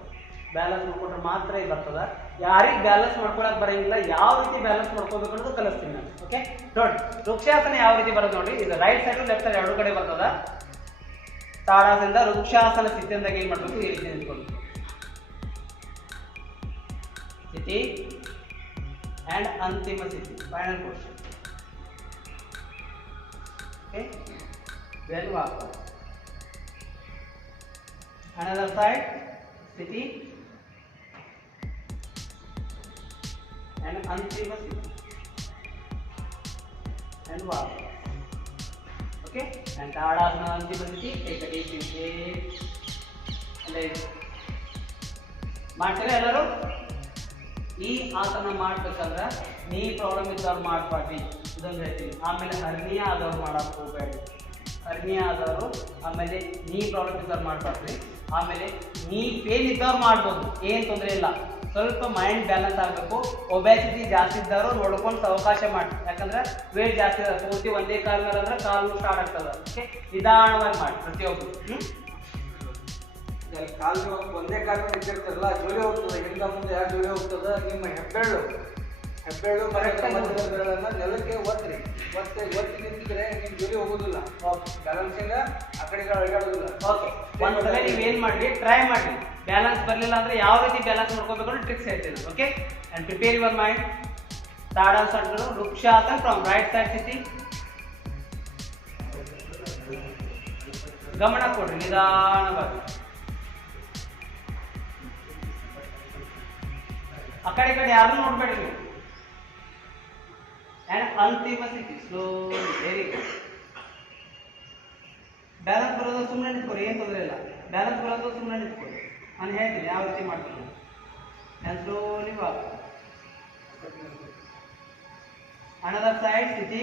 ಬ್ಯಾಲೆನ್ಸ್ ಮಾಡ್ಕೊಂಡ್ರೆ ಮಾತ್ರ ಇದು ಬರ್ತದ ಯಾರಿಗೆ ಬ್ಯಾಲೆನ್ಸ್ ಮಾಡ್ಕೊಳಕ್ ಬರಂಗಿಲ್ಲ ಯಾವ ರೀತಿ ಬ್ಯಾಲೆನ್ಸ್ ಮಾಡ್ಕೋಬೇಕು ಅನ್ನೋದು ಕಲಿಸ್ತೀನಿ ನಾನು ಓಕೆ ನೋಡಿ ವೃಕ್ಷಾಸನ ಯಾವ ರೀತಿ ಬರೋದು ನೋಡಿ ಇದು ರೈಟ್ ಸೈಡ್ ಲೆಫ್ಟ್ ಸೈಡ್ ಎರಡು ಕಡೆ ಬರ್ತದ ತಾಡಾಸನದಿಂದ ವೃಕ್ಷಾಸನ ಸ್ಥಿತಿಯಿಂದಾಗ ಏನ್ ಮಾಡ್ಬೇಕು ಈ ರೀತಿ ನಿಂತ್ಕೊಳ್ಬೇಕು ಸ್ಥಿತಿ ಅಂಡ್ ಅಂತಿಮ ಸ್ಥಿತಿ ಫೈನಲ್ ಪೊಸಿಷನ್ ಓಕೆ then ವಾಪಸ್ another side ಸ್ಥಿತಿ and antima sthiti and vapas okay and tadasana antima sthiti take a deep inhale and ಮಾಡ್ತಾರೆ ಎಲ್ಲರೂ ಈ ಆಸನ ಮಾಡ್ಬೇಕಂದ್ರೆ ನೀ ಪ್ರಾಬ್ಲಮ್ ಇದ್ದವ್ರು ಮಾಡ್ಬಾರ್ದು ಇದೊಂದು ಹೇಳ್ತೀನಿ ಆಮೇಲೆ ಹರ್ನಿಯಾ ಆದವ್ರು ಮಾಡಕ್ಕೆ ಹೋಗ್ಬೇಡಿ ಹರ್ನಿಯಾ ಆದವರು ಆಮೇಲೆ ನೀ ಪ್ರಾಬ್ಲಮ್ ಇದ್ದವ್ರು ಮಾಡ್ಬಾರ್ದ್ರಿ ಆಮೇಲೆ ನೀ ಪೇನ್ ಇದ್ದವ್ರು ಮಾಡ್ಬೋದು ಏನು ತೊಂದರೆ ಇಲ್ಲ ಸ್ವಲ್ಪ ಮೈಂಡ್ ಬ್ಯಾಲೆನ್ಸ್ ಆಗಬೇಕು ಒಬೆಸಿಟಿ ಜಾಸ್ತಿ ಇದ್ದವರು ನೋಡ್ಕೊಂಡು ಅವಕಾಶ ಮಾಡಿ ಯಾಕಂದ್ರೆ ವೇಟ್ ಜಾಸ್ತಿ ಇರುತ್ತೆ ಪೂರ್ತಿ ಒಂದೇ ಕಾಲ ಮೇಲೆ ಅಂದ್ರೆ ಕಾಲು ಸ್ಟಾರ್ಟ್ ಆಗ್ತದೆ ಓಕೆ ನಿಧಾನವಾಗಿ ಮಾಡಿ ಪ್ರತಿಯೊಬ್ಬರು ಕಾಲು ಒಂದೇ ಕಾಲು ನಿಂತಿರ್ತಲ್ಲ ಜೋಲಿ ಹೋಗ್ತದೆ ಹಿಂದ ಮುಂದೆ ಯಾರು ಜೋಲಿ ಹೋಗ್ತದ ನಿಮ್ಮ ಹೆಬ್ಬೆರಳು ಕರೆಕ್ಟಾಗಿ ನೆಲಕ್ಕೆ ಒತ್ತಿ ನಿಂತಿದ್ರೆ ನಿಮ್ ಜೋಲಿ ಹೋಗೋದಿಲ್ಲ ಬ್ಯಾಲೆನ್ಸಿಂದ ಆ ಕಡೆ ಅಳಗಾಡೋದಿಲ್ಲ ಓಕೆ ಒಂದ್ಸಲ ನೀವೇನ್ ಮಾಡ್ರಿ ಟ್ರೈ ಮಾಡ್ರಿ ಬ್ಯಾಲೆನ್ಸ್ ಬರಲಿಲ್ಲ ಅಂದ್ರೆ ಯಾವ ರೀತಿ ಬ್ಯಾಲೆನ್ಸ್ ಮಾಡ್ಕೋಬೇಕು ಅಂತ ಟ್ರಿಕ್ಸ್ ಹೇಳ್ತೀನಿ okay and prepare your mind ತಾಡಾಸನ ವೃಕ್ಷಾಸನ ಫ್ರಮ್ ರೈಟ್ ಸೈಡ್ ಸ್ಥಿತಿ ಗಮನ ಕೊಡ್ರಿ ನಿಧಾನವಾಗಿ ಆ ಕಡೆ ಈ ಕಡೆ ಯಾರು ನೋಡ್ಬೇಡ್ರಿ ಅಂಡ್ ಅಂತಿಮ ಸ್ಥಿತಿ ಸ್ಲೋ ವೆರಿ ಗುಡ್ ಬ್ಯಾಲೆನ್ಸ್ ಬರೋದು ಸುಮ್ಮನೆ ನಿಂತ್ಕೊರಿ ಏನು ತೊಂದರೆ ಇಲ್ಲ ಬ್ಯಾಲೆನ್ಸ್ ಬರೋದು ಸುಮ್ಮನೆ ನಿಂತ್ಕೊರಿ ನಾನು ಹೇಳ್ತೀನಿ ಯಾವ ರೀತಿ ಮಾಡ್ತೀನಿ and slowly walk another side ಸ್ಥಿತಿ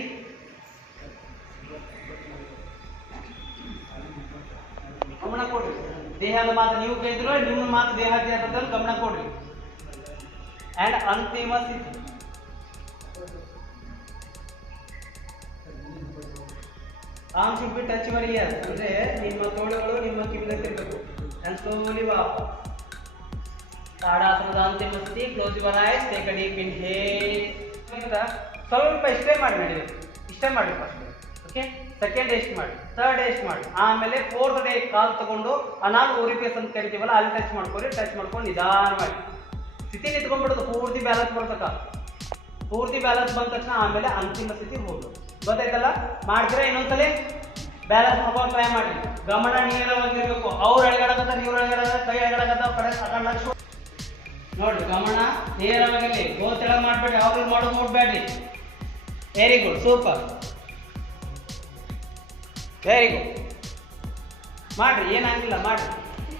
ದೇಹದ ಮಾತು ನೀವು ಕೇಳಿದ್ರು, ನಿಮ್ಮ ಮಾತು ದೇಹ ಕೇಳ್ತದೆ, ಗಮನ ಕೊಡ್ರಿ. ಅಂಡ್ ಅಂತಿಮ ಸ್ಥಿತಿ. Arm should be touch your ear, ಅಂದ್ರೆ ನಿಮ್ಮ ತೋಳುಗಳು ನಿಮ್ಮ ಕಿವಿದಲ್ಲಿರಬೇಕು. And slowly walk. ತಾಡಾಸನದ ಅಂತಿಮ ಸ್ಥಿತಿ. Close your eyes, take a deep inhale. ಸ್ವಲ್ಪ ಇಷ್ಟೇ ಮಾಡಿ, ಇಷ್ಟೇ ಮಾಡಿ ಫಸ್ಟ್. ಓಕೆ, ಸೆಕೆಂಡ್ ಎಷ್ಟು ಮಾಡಿ, ಥರ್ಡ್ ಎಷ್ಟು ಮಾಡಿ, ಆಮೇಲೆ ಫೋರ್ತ್ ಡೇ ಕಾಲ್ ತಗೊಂಡು ಅನಾಲ್ ಓರಿಪೇಸ್ ಅಂತ ಕರಿತೀವಲ್ಲ ಅಲ್ಲಿ ಟಚ್ ಮಾಡ್ಕೊಳ್ಳಿ. ಟಚ್ ಮಾಡ್ಕೊಂಡು ನಿಧಾನ ಮಾಡಿ ಸ್ಥಿತಿ ನಿಂತ್ಕೊಂಡ್ಬಿಡೋದು, ಪೂರ್ತಿ ಬ್ಯಾಲೆನ್ಸ್ ಬರ್ತಕ್ಕ. ಪೂರ್ತಿ ಬ್ಯಾಲೆನ್ಸ್ ಬಂದ ತಕ್ಷಣ ಆಮೇಲೆ ಅಂತಿಮ ಸ್ಥಿತಿ ಹೋಗೋದು. ಗೊತ್ತಾಯ್ತಲ್ಲ? ಮಾಡ್ತೀರಾ? ಇನ್ನೊಂದ್ಸಲಿ ಬ್ಯಾಲೆನ್ಸ್ ಮಾಡ್ಕೊಂಡು ಟ್ರೈ ಮಾಡಿ. ಗಮನ ನೇರವಾಗಿರ್ಬೇಕು. ಅವ್ರು ಎಳಗಡಕತ್ತ, ನೀವು ಎಳಗಡ, ಕೈ ಎಳಗಡಕತ್ತ, ಕಡೆ ಅಟೆಂಡ್ ಲಕ್ಷ ನೋಡ್ರಿ. ಗಮನ ನೇರವಾಗಿರ್ಲಿ. ಗೋತೆಳ ಮಾಡ್ಬೇಡಿ, ಅವ್ರಿಗೆ ಮಾಡೋದು ನೋಡ್ಬೇಡ್ರಿ. Very good, super, very good. ಮಾಡ್ರಿ, ಏನಾಗಿಲ್ಲ, ಮಾಡ್ರಿ.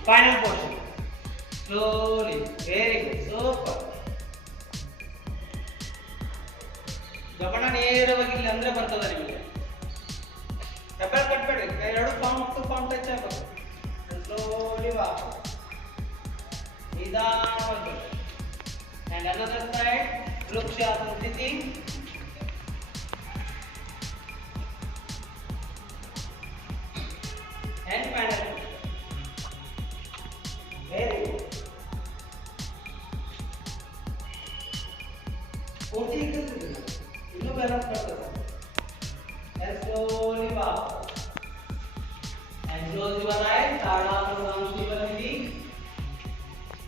Final portion slowly. Very good, super. ಗಮನ ನೇರವಾಗಿರ್ಲಿ ಅಂದ್ರೆ ಬರ್ತದ ನಿಮಗೆ. ಹೆಬ್ಬೆರಳು ಕಟ್ಬೇಡ್ರಿ, ಎರಡು ಪಾಯಿಂಟ್ ಟಚ್ ಆಗಬೇಕು. ಸ್ಲೋಲಿ ವಾಕ್, ನಿಧಾನವಾಗಿ. and another side ವೃಕ್ಷಾಸನ ಸ್ಥಿತಿ. and final. very good. ಪೂರ್ತಿ ಇನ್ನೂ ಬ್ಯಾಲೆನ್ಸ್ ಬರ್ತದೆ. and slowly walk and close your eyes. ತಾಡಾಸನದ ಅಂತಿಮ ಸ್ಥಿತಿ.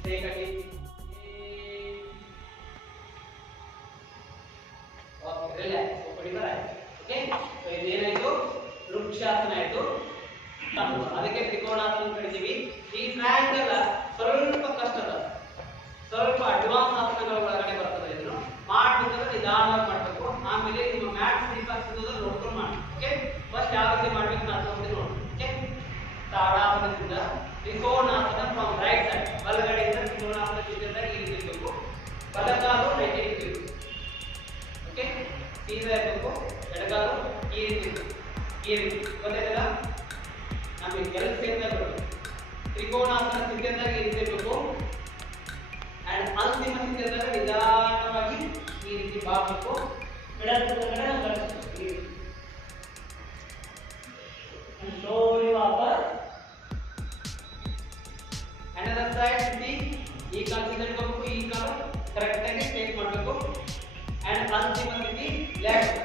take a deep relax. Open your eyes. Okay, so ಇದೇನಾಯ್ತು? ವೃಕ್ಷಾಸನ ಆಯ್ತು. ಅದಕ್ಕೆ ತ್ರಿಕೋಣಾಸನ ಕರಿತೀವಿ. ಈ ಟ್ರಯಾಂಗಲ್ ಸ್ವಲ್ಪ ಕಷ್ಟದ, ಸ್ವಲ್ಪ ಅಡ್ವಾನ್ಸ್ ಆಸನಗಳ ಒಳಗಡೆ ಬರ್ತದೆ. ಇದನ್ನು ಮಾಡ್ಬೇಕಾದ್ರೆ ನಿಧಾನವಾಗಿ ಮಾಡಬೇಕು. ಆಮೇಲೆ ನಿಮ್ಮ ಮ್ಯಾಟ್ ಸ್ಲಿಪ್ ಆಗ್ತದೆ ನೋಡ್ಕೊಂಡು ಮಾಡಿ. ಓಕೆ, ಫಸ್ಟ್ ಯಾವ ರೀತಿ ಮಾಡ್ಬೇಕು ನಾನು ತೋರಿಸ್ತೀನಿ ನೋಡಿ. Okay, ತಾಡಾಸನದಿಂದ trikonasana from right side, ಬಲಗಡೆಯಿಂದ trikonasana ಚಿತ್ರದಾಗ ಈ ರೀತಿ ಇರಬೇಕು. ಬಲಗಾಲು 90 ಡಿಗ್ರಿ. ಓಕೆ, ಸೀದಾ ಇರಬೇಕು. ಎಡಗಾಲು ಈ ರೀತಿ ಇರಬೇಕು. ಈ ರೀತಿ ಗೊತ್ತಾಯ್ತಲ್ಲ? ನಮಗೆ ಕೆಲಸ ಸೇರಿದಾಗ ತ್ರಿಕೋಣಾಸನ ಸ್ಥಿತಿಯಂದಾಗ ಈ ರೀತಿ ಇರಬೇಕು. ಅಂಡ್ ಅಂತಿಮ ಸ್ಥಿತಿಯಂದಾಗ ನಿಧಾನವಾಗಿ ಈ ರೀತಿ ಬಾಗಬೇಕು. slowly ವಾಪಸ್. another side ಸ್ಥಿತಿ. ಈ ಕಾಲು ಸೀದಾ ಇಟ್ಕೋಬೇಕು, ಈ ಕಾಲು ಕರೆಕ್ಟ್ ಆಗಿ ಟೇಕ್ ಮಾಡಬೇಕು. ಅಂಡ್ ಅಂತಿಮ ಸ್ಥಿತಿ ಲೆಫ್ಟ್.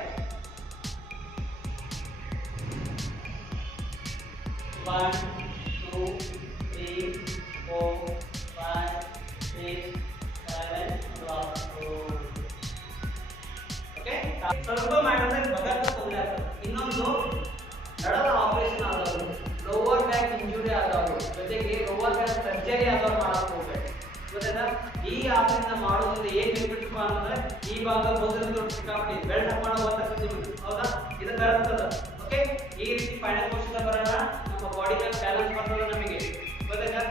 1 2 3 4 5 6 7 ಓಕೆ, ಸ್ವಲ್ಪ ಮಾಡಿದ್ರೆ ಬಗತ್ತ ತೊಂದರೆ ಆಗ್ತದೆ. ಇನ್ನೊಂದು ನಡದ ಆಪರೇಷನ್ ಆದವರು, ಲೋವರ್ ಬ್ಯಾಕ್ ಇಂಜುರಿ ಆದವರು, ಜೊತೆಗೆ ಲೋವರ್ ಬ್ಯಾಕ್ ಸರ್ಜರಿ ಆದವರು ಮಾಡಕ್ಕೆ ಹೋಗ್ಬೇಕು. ಗೊತ್ತಾಯ್ತಾ? ಈ ಆಸನ ಮಾಡೋದ್ರಿಂದ ಏನ್ ಬೆನಿಫಿಟ್ ಅಂತಂದ್ರೆ ಈ ಭಾಗ ಬೋಧನೆ ಸಿಕ್ಕಾಪಟ್ಟಿ ಬೆಲ್ಟ್ ಹಾಕೊಂಡು ಹೋಗ್ತಕ್ಕಂಥ, ಹೌದಾ? ಇದು ಬರ್ತದ. ಓಕೆ, ಈ ರೀತಿ ಫೈನಲ್ ಪೋಷನ್ ಬರೋಣ. ನಮ್ಮ ಬಾಡಿ ಮೇಲೆ ಬ್ಯಾಲೆನ್ಸ್ ಬರ್ತದೆ ನಮಗೆ. ಗೊತ್ತಾಯ್ತಾ?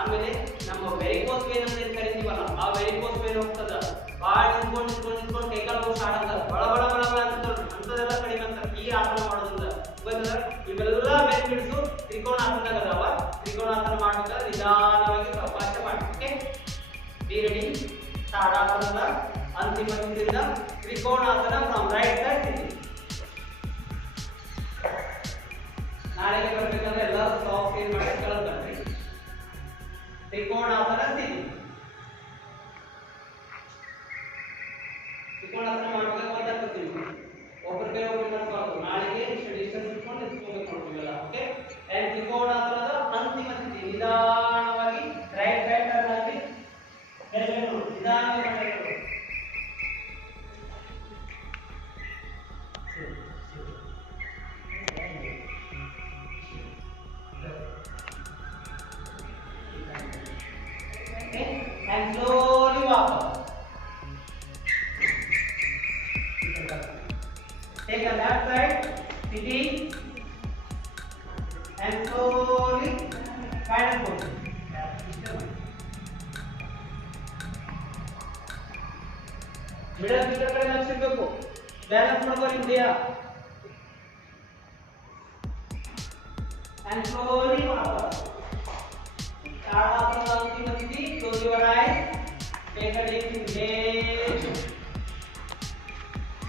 ಆಮೇಲೆ ನಮ್ಮ ವೆರಿಕೋಸ್ ವೇನ್ ಅಂತ ಏನ್ ಕರಿತೀವಲ್ಲ, ಆ ವೆರಿಕೋಸ್ ವೇನ್ ಹೋಗ್ತದ. ಬಾಳ ನಿಂತ್ಕೊಂಡು ಕೈಕಾಲು ಸ್ಟಾರ್ಟ್ ಆಗ್ತದೆ. ಬಳ ಬಳ ಬಳ ಬಳ ಅಂತದೆಲ್ಲ ಕಡಿಮೆ ಅಂತ ಈ ಆಸನ ಮಾಡೋದ್ರಿಂದ. ಗೊತ್ತದ? ಇವೆಲ್ಲ ಬೆನಿಫಿಟ್ಸು ತ್ರಿಕೋಣಾಸನದಾಗ ಅದಾವ. ತ್ರಿಕೋಣಾಸನ ಮಾಡ್ಬೇಕಾದ್ರೆ ನಿಧಾನವಾಗಿ ಅವಕಾಶ ಮಾಡಿ. Okay, be ready. ತಾಡಾಸನದ ಅಂತಿಮ ಸ್ಥಿತಿಯಿಂದ ತ್ರಿಕೋಣಾಸನ ಫ್ರಮ್ ರೈಟ್ ಸೈಡ್ ಸ್ಥಿತಿ. ನಾಳೆ ಬರ್ಬೇಕಂದ್ರೆ ಎಲ್ಲರೂ ಸಾಫ್ಟ್ ಏನ್ ಮಾಡಿ ಕಳ್ಕೊಂಡ್ರಿ. ತ್ರಿಕೋಣಾಸನ ಸ್ಥಿತಿ. ತ್ರಿಕೋಣಾಸನ ಮಾಡ್ಬೇಕಾದ್ರೆ ಗೊತ್ತಾಗ್ತದೆ. ಒಬ್ಬರಿಗೆ ಒಬ್ಬರು ಮಾಡ್ಕೊಳ್ಳೋದು. ನಾಳೆಗೆ ಇಷ್ಟು ಡಿಸ್ಟೆನ್ಸ್ ಇಟ್ಕೊಂಡು ನಿಂತ್ಕೋಬೇಕು ನೋಡ್ತೀವಲ್ಲ. ಓಕೆ, ಅಂಡ್ ತ್ರಿಕೋಣಾಸನದ ಅಂತಿಮ ಸ್ಥಿತಿ. ನಿಧಾನವಾಗಿ ರೈಟ್ ಸೈಡ್ ಟರ್ನ್ ಆಗಿ ನಿಧಾನವಾಗಿ ಮಾಡಬೇಕು. and slowly walk. Take the left side, sitting, and slowly final pose. Middle ಕಡೆ ಲಕ್ಷ ಇರಬೇಕು. ಬ್ಯಾಲೆನ್ಸ್ ಮಾಡ್ಕೊಳ್ಳಿ ದೇಹ. and slowly walk. ತಾಡಾಸನದ ಅಂತಿಮ ಸ್ಥಿತಿ. Close your eyes. Take a deep inhale.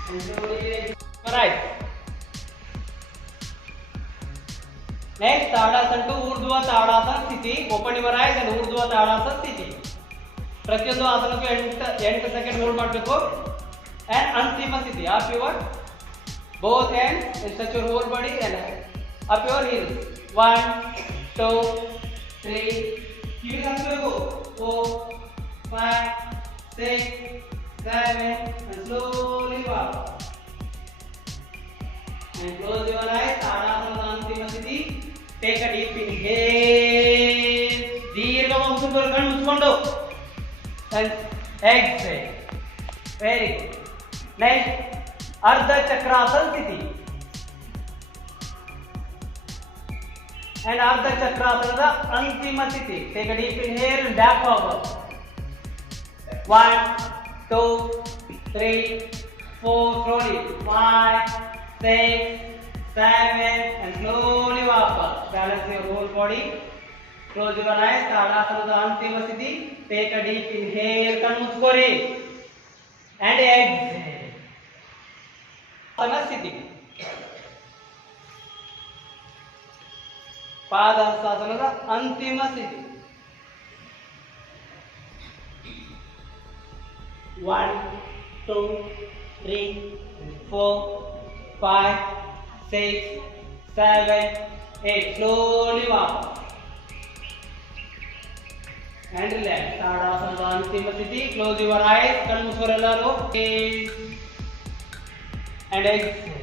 And slowly. Right. Next, tadasana to ऊर्ध्व ताड़ासन स्थिति. Open your eyes and ऊर्ध्व ताड़ासन स्थिति. ಪ್ರತಿಯೊಂದು ಆಸನಕ್ಕೂ 8 ಸೆಕೆಂಡ್ ಹೋಲ್ಡ್ ಮಾಡಬೇಕು. And ಅಂತಿಮ ಸ್ಥಿತಿ. Up your both hands and touch your whole body and up your heels. 1, 2, 3. ಕಿವಿಗೆ ಹತ್ತಬೇಕು. 4, 5, 6, 7 and slowly walk. And close your eyes. ತಾಡಾಸನದ ಅಂತಿಮ ಸ್ಥಿತಿ. Take a deep inhale. ದೀರ್ಘವಾಗಿ ಉಸಿರು ಕಣ್ಣು ಮುಚ್ಚಿಕೊಂಡು. And exhale. Very good. Next, Ardha Chakrasana Sthiti. And Ardha Chakrasana Antima Sthiti. Take a deep inhale and back forward. 1, 2, 3, 4. Slowly. 5, 6, 7 and slowly walk up. Balance your whole body. Close your eyes. Tadasana Antima Sthiti. Take a deep inhale. Kannu muchkori. And exhale. Asana Sthiti. Padhasasanada Antima Sthiti. 1, 2, 3, 4, 5, 6, 7, 8. Slowly walk. And relax. Tadasana Antima Sthiti. Close your eyes. Kannu muchkori ellaru. And exhale.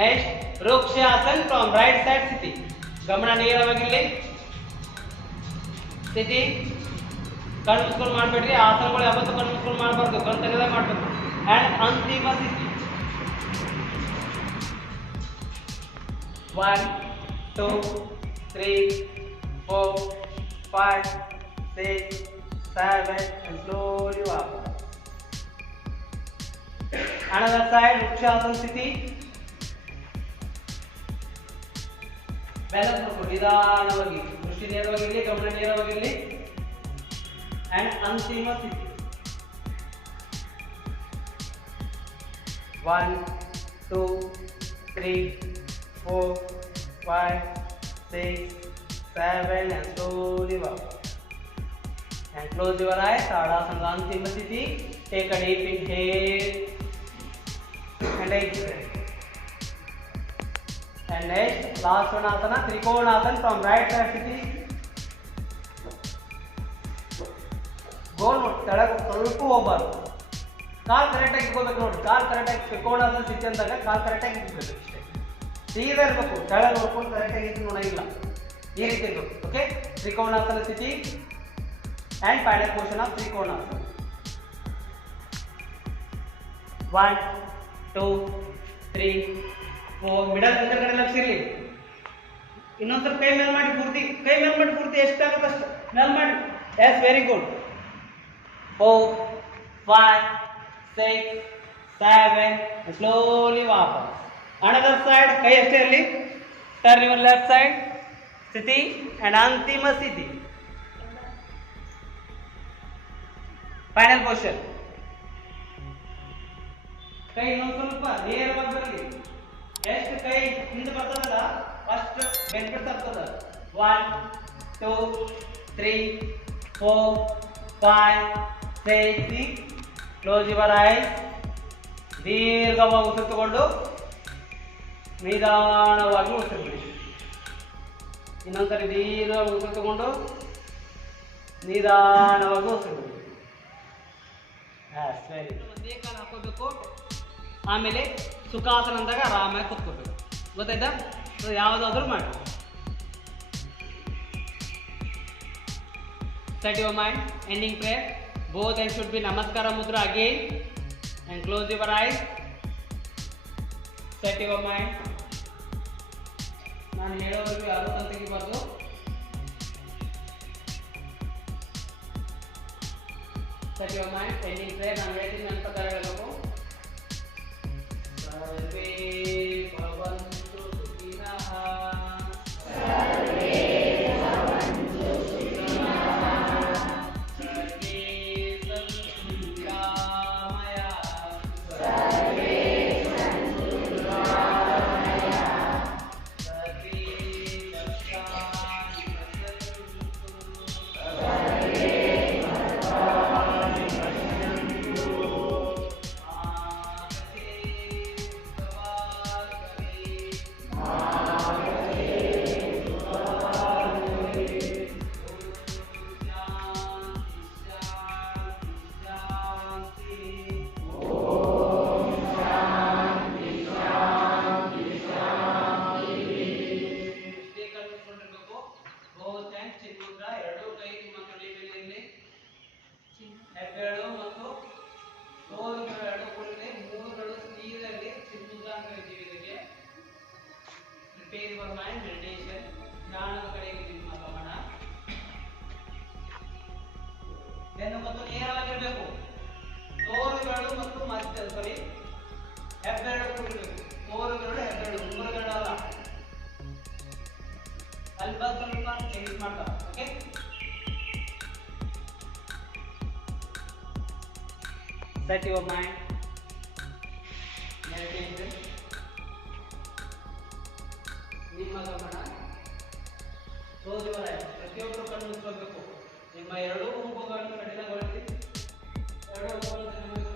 Next, Vrukshasana from right side Sthiti. ಗಮನ ನೇರವಾಗಿರಲಿ. ಸ್ಥಿತಿ ಕಣ್ಣು ಮುಚ್ಕೊಂಡು ಮಾಡಬೇಡ್ರಿ. ಆಸನಗಳು ಯಾವತ್ತೂ ಕಣ್ಣು ಮುಚ್ಕೊಂಡು ಮಾಡಬಾರ್ದು. ಕಣ್ಣು ತೆಗೆದಾಗ ಮಾಡಬೇಕು. And ಅಂತಿಮ ಸ್ಥಿತಿ. 1, 2, 3, 4, 5, 6, 7 and slowly walk. Another side, Vrukshasana Sthiti. Balance ಮಾಡ್ಕೊ ನಿಧಾನವಾಗಿ. ದೃಷ್ಟಿ ನೇರವಾಗಿರಲಿ, ಗಮನ ನೇರವಾಗಿರಲಿ. And ಅಂತಿಮ ಸ್ಥಿತಿ. 1, 2, 3, 4, 5, 6, 7 and slowly walk. And close your eyes. Tadasana antima sthiti. Take a deep inhale and exhale. And next, last one asana, Trikonasana from right side sthiti. ಗೋಲ್ ತೆಳಗೆ ಸ್ವಲ್ಪ ಹೋಗಬಾರ್ದು. ಕಾಲ್ ಕರೆಕ್ಟಾಗಿ ಇಟ್ಕೋಬೇಕು ನೋಡಿ. ಕಾಲ್ ಕರೆಕ್ಟಾಗಿ ತ್ರಿಕೋಣಾಸನ ಸ್ಥಿತಿ ಅಂದಾಗ ಕಾಲ್ ಕರೆಕ್ಟಾಗಿ ಇಟ್ಕೋಬೇಕು. ಇಷ್ಟೇ ಸೀದಾ ಇರಬೇಕು. ತೆಳಗೆ ನೋಡ್ಕೊಂಡು ಕರೆಕ್ಟಾಗಿ ಇಟ್ಟು ನೋಡಂಗಿಲ್ಲ. ಈ ರೀತಿ ಇರಬೇಕು. ಓಕೆ, ತ್ರಿಕೋಣಾಸನ ಸ್ಥಿತಿ and final position of Trikonasana. 1, 2, 3, 4. Middle centre ಕಡೆ ಲಕ್ಷ ಇರಲಿ. ಇನ್ನೊಂದು ಸ್ವಲ್ಪ ಕೈ ಮೇಲೆ ಮಾಡಿ ಪೂರ್ತಿ. ಕೈ ಮೇಲೆ ಮಾಡಿ ಪೂರ್ತಿ ಎಷ್ಟಾಗುತ್ತೆ ಅಷ್ಟು ಮೇಲೆ ಮಾಡಿ. Yes, very good. 4, 5, 6, 7 slowly walk. Another side, ಕೈ ಅಷ್ಟೇ ಇರಲಿ. Turn your left side. ಸ್ಥಿತಿ and ಅಂತಿಮ ಸ್ಥಿತಿ. Final position. ಕೈ ಇನ್ನೊಂದು ಸ್ವಲ್ಪ ನೇರವಾಗಿ ಬರಲಿ. ಎಷ್ಟು ಕೈ ಹಿಂದೆ ಬರ್ತದಲ್ಲ ಅಷ್ಟು ಬೆನಿಫಿಟ್ ಆಗ್ತದ. 1, 2, 3, 4, 5, 6. Close your ice. ದೀರ್ಘವಾಗಿ ಉಸಿರು ತಗೊಂಡು ನಿಧಾನವಾಗಿ ಉಸಿರು ಬಿಡಿ. ಇನ್ನೊಂದ್ಸರಿ ದೀರ್ಘವಾಗಿ ಉಸಿರು ತಗೊಂಡು ನಿಧಾನವಾಗಿ ಉಸಿರು ಬಿಡಿ. ಸರಿ, ಒಂದೇ ಕಾಲು ಹಾಕೋಬೇಕು. ಆಮೇಲೆ ಸುಖಾಸನ ಅಂದಾಗ ಆರಾಮಾಗಿ ಕೂತ್ಕೋಬೇಕು. ಗೊತ್ತಾಯ್ತಾ? ಯಾವುದಾದ್ರೂ ಮಾಡಿ. Set your mind. Ending prayer. Both hands should be Namaskara Mudra again. And close your eyes. Set your mind. ನಾನು ಹೇಳೋವರೆಗೂ ಯಾರು ತೆಗಿಬಾರ್ದು. Set your mind. Ending prayer. ನಾನು ಹೇಳ್ತೀನಿ ನನ್ನ ಪ್ರಕಾರ ಹೇಳಬೇಕು. ಸರ್ವೇ ಭವಂತು ಸುಖಿನಃ. ಸರ್ವೇ ಭವಂತು ಯುವರ್ ಮೈಂಡ್ ಮೆಡಿಟೇಷನ್, ಧ್ಯಾನದ ಕಡೆಗೆ ನಿಮ್ಮ ಗಮನ. ಬೆನ್ನು ಮತ್ತು ನೇರವಾಗಿರಬೇಕು. ತೋರುಗಳು ಮತ್ತು ಮಧ್ಯ ಹೆಬ್ಬೆರಳು ಕೂಡಿರಬೇಕು. ತೋರುಗಳು ಹೆಬ್ಬೆರಳು, ಉಂಗುರಗಳು ಅಲ್ಲ. ಸ್ವಲ್ಪ ಸ್ವಲ್ಪ ಚೇಂಜ್ ಮಾಡ್ತಾ. Okay, set your mind, meditation. ನಿಮ್ಮ ಗಮನ close your eyes. ಪ್ರತಿಯೊಬ್ಬರು ಕಣ್ಣು ಮುಚ್ಚಬೇಕು. ನಿಮ್ಮ ಎರಡೂ ಹುಬ್ಬುಗಳನ್ನು ಕಠಿಣಗೊಳಿಸಿ. ಎರಡೂ ಹುಬ್ಬುಗಳನ್ನು